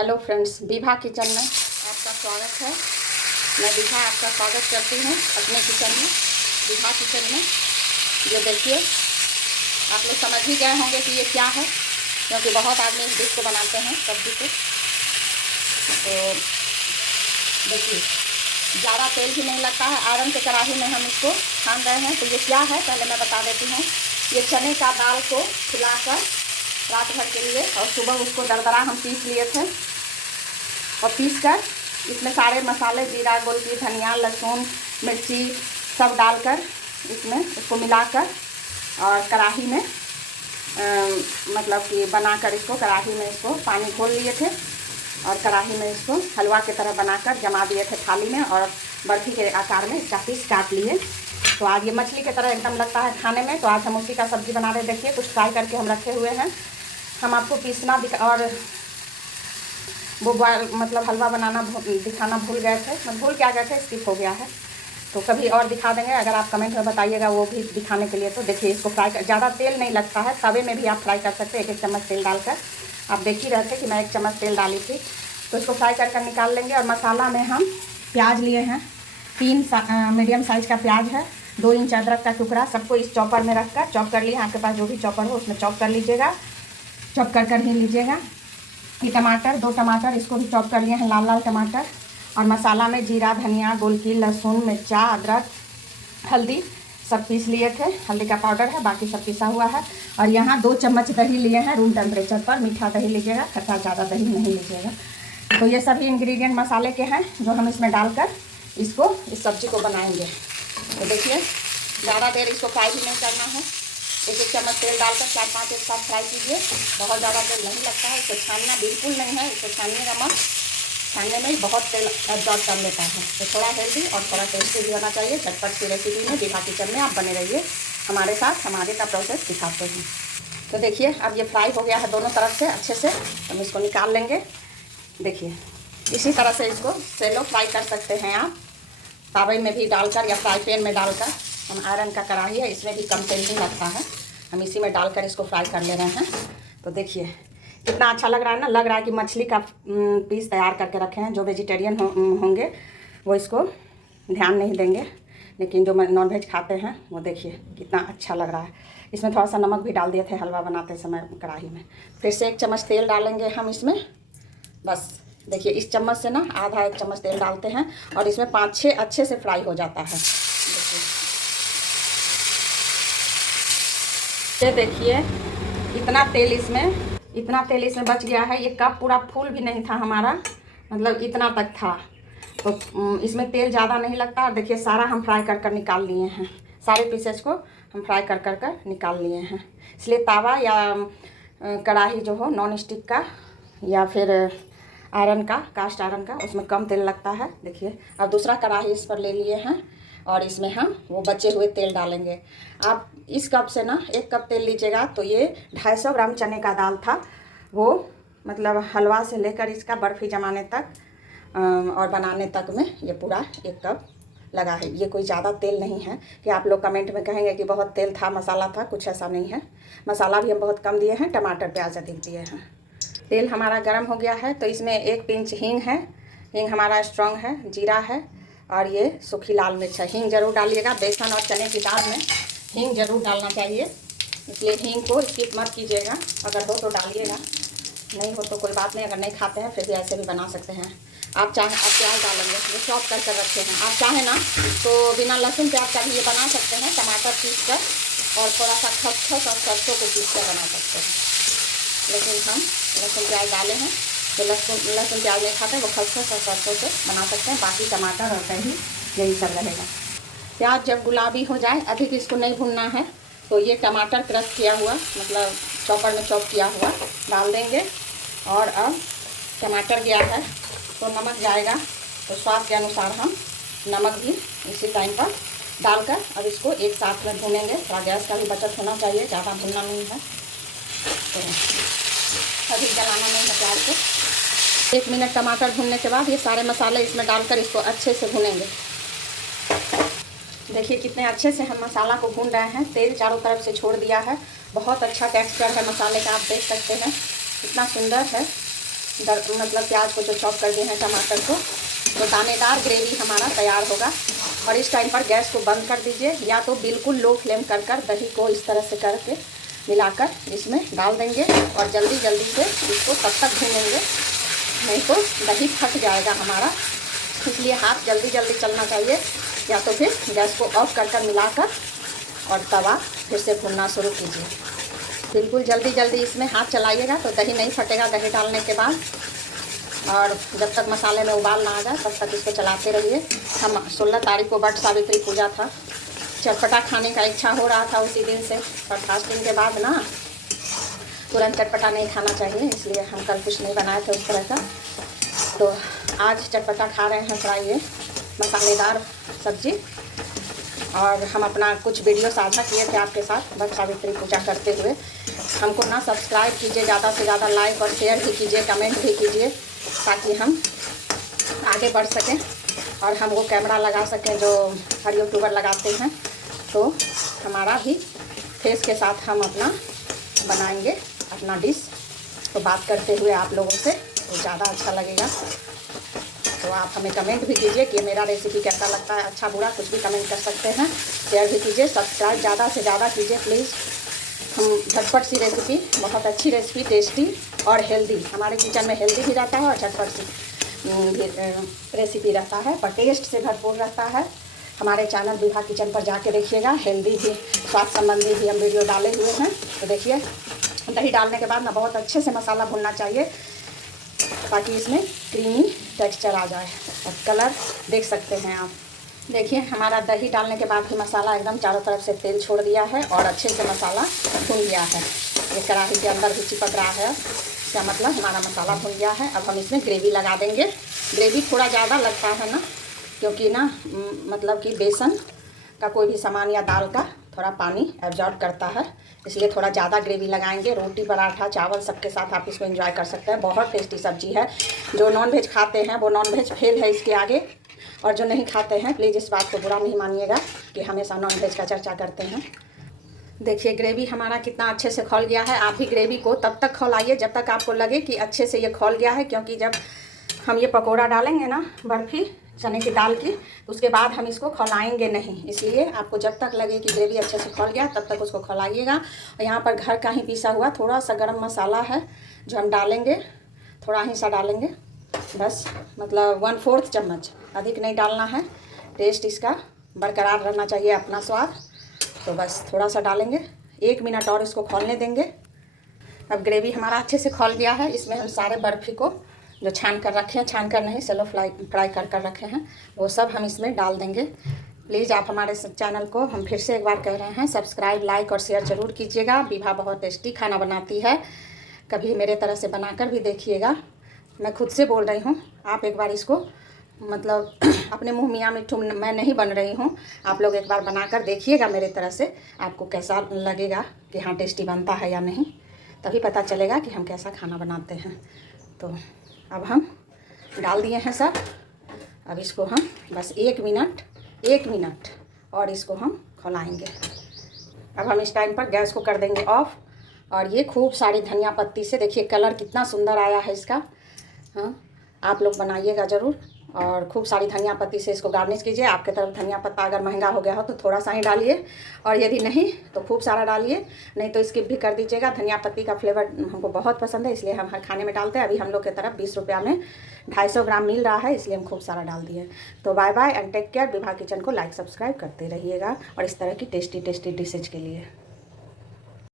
Hello friends, Vibha kitchen में आपका स्वागत है। मैं विभा आपका स्वागत करती हूँ अपने किचन में, विभा किचन में। जो देखिए, आप लोग समझ ही गए होंगे कि ये क्या है, क्योंकि बहुत आदमी इस डिश को बनाते हैं सब्जी को। तो देखिए, ज़्यादा तेल भी नहीं लगता है। आयरन के कढ़ाई में हम इसको छान रहे हैं। तो ये क्या है पहले मैं बता देती हूँ। ये चने का दाल को फुलाकर रात भर के लिए, और सुबह उसको दरदरा हम पीस लिए थे, और पीसकर इसमें सारे मसाले, जीरा, गोलकी, धनिया, लहसुन, मिर्ची सब डालकर इसमें उसको मिलाकर और कढ़ाई में मतलब कि बनाकर इसको कढ़ाई में इसको पानी घोल लिए थे, और कढ़ाई में इसको हलवा की तरह बनाकर जमा दिए थे थाली में, और बर्फ़ी के आकार में इसका पीस काट लिए। तो आज ये मछली की तरह एकदम लगता है खाने में। तो आज हम उसी का सब्ज़ी बना रहे। देखिए, कुछ फ्राई करके हम रखे हुए हैं। हम आपको पीसना और वो मतलब हलवा बनाना दिखाना भूल गए थे। मतलब भूल क्या गए थे, स्किप हो गया है। तो कभी और दिखा देंगे, अगर आप कमेंट में बताइएगा वो भी दिखाने के लिए। तो देखिए, इसको फ्राई कर, ज़्यादा तेल नहीं लगता है, तवे में भी आप फ्राई कर सकते हैं। एक चम्मच तेल डालकर, आप देख ही रहे थे कि मैं 1 चम्मच तेल डाली थी। तो इसको फ्राई कर निकाल लेंगे। और मसाला में हम प्याज लिए हैं, 3 मीडियम साइज़ का प्याज है, 2 इंच अदरक का टुकड़ा, सबको इस चॉपर में रखकर चॉप कर लिए। आपके पास जो भी चॉपर हो उसमें चॉप कर लीजिएगा, चॉप कर ही लीजिएगा। ये टमाटर, 2 टमाटर, इसको भी चॉप कर लिए हैं, लाल लाल टमाटर। और मसाला में जीरा, धनिया, गोलकी, लहसुन, मिर्चा, अदरक, हल्दी सब पीस लिए थे। हल्दी का पाउडर है, बाकी सब पिसा हुआ है। और यहाँ 2 चम्मच दही लिए हैं रूम टेम्परेचर पर। मीठा दही लीजिएगा, खट्टा ज़्यादा दही नहीं लीजिएगा। तो ये सभी इंग्रेडिएंट मसाले के हैं जो हम इसमें डालकर इसको इस सब्ज़ी को बनाएंगे। तो देखिए, ज़्यादा देर इसको फ्राई भी नहीं करना है। 1 चम्मच तेल डालकर 4-5 एक साथ फ्राई कीजिए। बहुत ज़्यादा तेल नहीं लगता है, इसको छानना बिल्कुल नहीं है। इसको छानिएगा मत, छानने में ही बहुत तेल एब्जॉर्ब कर लेता है। तो थोड़ा हेल्दी और थोड़ा टेस्टी भी होना चाहिए। झटपट सी रेसिपी में विभा किचन में आप बने रहिए हमारे साथ। हम आगे का प्रोसेस दिखाते हैं। तो देखिए, अब ये फ्राई हो गया है दोनों तरफ से अच्छे से। हम इसको निकाल लेंगे। देखिए, इसी तरह से इसको सेलो फ्राई कर सकते हैं आप, तावे में भी डालकर या फ्राई पैन में डालकर। हम आयरन का कढ़ाई है, इसमें भी कम तेल नहीं लगता है। हम इसी में डालकर इसको फ्राई कर ले रहे हैं। तो देखिए, कितना अच्छा लग रहा है ना। लग रहा है कि मछली का पीस तैयार करके रखे हैं। जो वेजिटेरियन होंगे वो इसको ध्यान नहीं देंगे, लेकिन जो नॉनवेज खाते हैं वो देखिए कितना अच्छा लग रहा है। इसमें थोड़ा सा नमक भी डाल दिए थे हलवा बनाते समय कढ़ाई में। फिर से 1 चम्मच तेल डालेंगे हम इसमें। बस देखिए, इस चम्मच से ना आधा 1 चम्मच तेल डालते हैं, और इसमें 5-6 अच्छे से फ्राई हो जाता है। ये देखिए, इतना तेल इसमें बच गया है। ये कप पूरा फुल भी नहीं था हमारा, मतलब इतना तक था। तो इसमें तेल ज़्यादा नहीं लगता। और देखिए, सारा हम फ्राई कर निकाल लिए हैं। सारे पीसेस को हम फ्राई कर निकाल लिए हैं। इसलिए तावा या कढ़ाई जो हो नॉन स्टिक का या फिर आयरन का, कास्ट आयरन का, उसमें कम तेल लगता है। देखिए, अब दूसरा कढ़ाई इस पर ले लिए हैं, और इसमें हम वो बचे हुए तेल डालेंगे। आप इस कप से ना 1 कप तेल लीजिएगा। तो ये 250 ग्राम चने का दाल था। वो मतलब हलवा से लेकर इसका बर्फ़ी जमाने तक और बनाने तक में ये पूरा 1 कप लगा है। ये कोई ज़्यादा तेल नहीं है कि आप लोग कमेंट में कहेंगे कि बहुत तेल था, मसाला था। कुछ ऐसा नहीं है। मसाला भी हम बहुत कम दिए हैं, टमाटर प्याज अधिक दिए हैं। तेल हमारा गर्म हो गया है। तो इसमें 1 पिंच हींग है, हींग हमारा स्ट्रॉन्ग है, जीरा है, और ये सूखी लाल मिर्च है। हींग जरूर डालिएगा। बेसन और चने की दाल में हींग जरूर डालना चाहिए, इसलिए हींग को स्किप मत कीजिएगा। अगर हो तो डालिएगा, नहीं हो तो कोई बात नहीं। अगर नहीं खाते हैं फिर भी ऐसे भी बना सकते हैं। आप चाहें आप प्याज डालेंगे, जो चॉप कर रखे हैं। आप चाहें ना तो बिना लहसुन प्याज का भी ये बना सकते हैं, टमाटर पीस कर और थोड़ा सा खसखस और सरसों को पीस कर बना सकते हैं। लेकिन हम लहसुन प्याज डाले हैं, तो लहसुन प्याज नहीं खाते, वो खसखस और सरसों से बना सकते हैं। बाकी टमाटर और दही यही सब रहेगा। प्याज जब गुलाबी हो जाए, अधिक इसको नहीं भूनना है। तो ये टमाटर क्रश किया हुआ, मतलब चॉपर में चॉप किया हुआ डाल देंगे। और अब टमाटर गया है तो नमक जाएगा, तो स्वाद के अनुसार हम नमक भी इसी टाइम पर डालकर अब इसको एक साथ में भूनेंगे। थोड़ा गैस का भी बचत होना चाहिए, ज़्यादा भूनना नहीं है। तो अभी जलाना नहीं है प्याज को। 1 मिनट टमाटर भूनने के बाद ये सारे मसाले इसमें डालकर इसको अच्छे से भूनेंगे। देखिए, कितने अच्छे से हम मसाला को भून रहे हैं। तेल चारों तरफ से छोड़ दिया है। बहुत अच्छा टेक्सचर है मसाले का, आप देख सकते हैं कितना सुंदर है। मतलब प्याज को जो चॉप कर दिए हैं, टमाटर को, तो दानेदार ग्रेवी हमारा तैयार होगा। और इस टाइम पर गैस को बंद कर दीजिए, या तो बिल्कुल लो फ्लेम कर दही को इस तरह से करके मिलाकर इसमें डाल देंगे और जल्दी जल्दी से इसको तब तक भूनेंगे, नहीं तो दही फट जाएगा हमारा। इसलिए हाथ जल्दी जल्दी चलना चाहिए, या तो फिर गैस को ऑफ कर मिलाकर और तवा फिर से भूनना शुरू कीजिए। बिल्कुल जल्दी जल्दी इसमें हाथ चलाइएगा तो दही नहीं फटेगा दही डालने के बाद। और जब तक मसाले में उबाल ना आ जाए तब तक इसको चलाते रहिए। हम 16 तारीख को वट सावित्री पूजा था, चटपटा खाने का इच्छा हो रहा था उसी दिन से, पर फास्टिंग के बाद ना तुरंत चटपटा नहीं खाना चाहिए, इसलिए हम कल कुछ नहीं बनाए थे उस तरह का। तो आज चटपटा खा रहे हैं, फ्राई ये मसालेदार सब्जी। और हम अपना कुछ वीडियो साझा किए थे आपके साथ वट सावित्री पूजा करते हुए। हमको ना सब्सक्राइब कीजिए, ज़्यादा से ज़्यादा लाइक और शेयर भी कीजिए, कमेंट भी कीजिए, ताकि हम आगे बढ़ सकें और हम वो कैमरा लगा सकें जो हर यूट्यूबर लगाते हैं। तो हमारा भी फेस के साथ हम अपना बनाएंगे अपना डिश, तो बात करते हुए आप लोगों से तो ज़्यादा अच्छा लगेगा। तो आप हमें कमेंट भी कीजिए कि मेरा रेसिपी कैसा लगता है, अच्छा बुरा कुछ भी कमेंट कर सकते हैं। शेयर भी कीजिए, सब्सक्राइब ज़्यादा से ज़्यादा कीजिए प्लीज़। हम झटपट सी रेसिपी, बहुत अच्छी रेसिपी, टेस्टी और हेल्दी, हमारे किचन में हेल्दी भी रहता है और झटपट सी रेसिपी रहता है, पर टेस्ट से भरपूर रहता है। हमारे चैनल विभा किचन पर जाके देखिएगा, हेल्दी भी, स्वास्थ्य संबंधी भी हम वीडियो डाले हुए हैं। तो देखिए, दही डालने के बाद ना बहुत अच्छे से मसाला भुनना चाहिए, ताकि इसमें क्रीमी टेक्सचर आ जाए। और कलर देख सकते हैं आप, देखिए हमारा दही डालने के बाद भी मसाला एकदम चारों तरफ से तेल छोड़ दिया है और अच्छे से मसाला भुन गया है। ये कढ़ाई के अंदर भी चिपक रहा है, इसका मतलब हमारा मसाला भुन गया है। अब हम इसमें ग्रेवी लगा देंगे। ग्रेवी थोड़ा ज़्यादा लगता है ना, क्योंकि ना मतलब कि बेसन का कोई भी सामान या दाल का थोड़ा पानी एब्जॉर्ब करता है, इसलिए थोड़ा ज़्यादा ग्रेवी लगाएंगे। रोटी, पराठा, चावल सबके साथ आप इसको एंजॉय कर सकते हैं। बहुत टेस्टी सब्जी है। जो नॉनवेज खाते हैं वो नॉनवेज फेल है इसके आगे, और जो नहीं खाते हैं प्लीज़ इस बात को बुरा नहीं मानिएगा कि हमेशा नॉनवेज का चर्चा करते हैं। देखिए ग्रेवी हमारा कितना अच्छे से खौल गया है। आप भी ग्रेवी को तब तक खौलाइए जब तक आपको लगे कि अच्छे से ये खौल गया है, क्योंकि जब हम ये पकोड़ा डालेंगे ना बर्फ़ी चने की दाल की, तो उसके बाद हम इसको खौलाएंगे नहीं। इसलिए आपको जब तक लगे कि ग्रेवी अच्छे से खौल गया तब तक उसको खौलाइएगा। और यहाँ पर घर का ही पीसा हुआ थोड़ा सा गरम मसाला है जो हम डालेंगे, थोड़ा ही सा डालेंगे बस, मतलब 1/4 चम्मच, अधिक नहीं डालना है। टेस्ट इसका बरकरार रहना चाहिए, अपना स्वाद, तो बस थोड़ा सा डालेंगे। 1 मिनट और इसको खौलने देंगे। अब ग्रेवी हमारा अच्छे से खौल गया है। इसमें हम सारे बर्फ़ी को जो छान कर रखे हैं, छान कर नहीं सेलो फ्राई कर रखे हैं, वो सब हम इसमें डाल देंगे। प्लीज़ आप हमारे चैनल को, हम फिर से एक बार कह रहे हैं, सब्सक्राइब, लाइक और शेयर ज़रूर कीजिएगा। विभा बहुत टेस्टी खाना बनाती है, कभी मेरे तरह से बनाकर भी देखिएगा। मैं खुद से बोल रही हूँ, आप एक बार इसको मतलब अपने मुँह मियाँ मिट्ठू मैं नहीं बन रही हूँ, आप लोग एक बार बनाकर देखिएगा मेरे तरह से, आपको कैसा लगेगा कि हाँ टेस्टी बनता है या नहीं, तभी पता चलेगा कि हम कैसा खाना बनाते हैं। तो अब हम डाल दिए हैं सब। अब इसको हम बस 1 मिनट और इसको हम खौलाएंगे। अब हम इस टाइम पर गैस को कर देंगे ऑफ। और ये खूब सारी धनिया पत्ती से, देखिए कलर कितना सुंदर आया है इसका। हाँ, आप लोग बनाइएगा ज़रूर, और खूब सारी धनिया पत्ती से इसको गार्निश कीजिए। आपके तरफ धनिया पत्ता अगर महंगा हो गया हो तो थोड़ा सा ही डालिए, और यदि नहीं तो खूब सारा डालिए, नहीं तो स्किप भी कर दीजिएगा। धनिया पत्ती का फ्लेवर हमको बहुत पसंद है, इसलिए हम हर खाने में डालते हैं। अभी हम लोग की तरफ 20 रुपया में 250 ग्राम मिल रहा है, इसलिए हम खूब सारा डाल दिए। तो bye bye and take care. Vibha kitchen को लाइक सब्सक्राइब करते रहिएगा और इस तरह की टेस्टी डिशेज के लिए।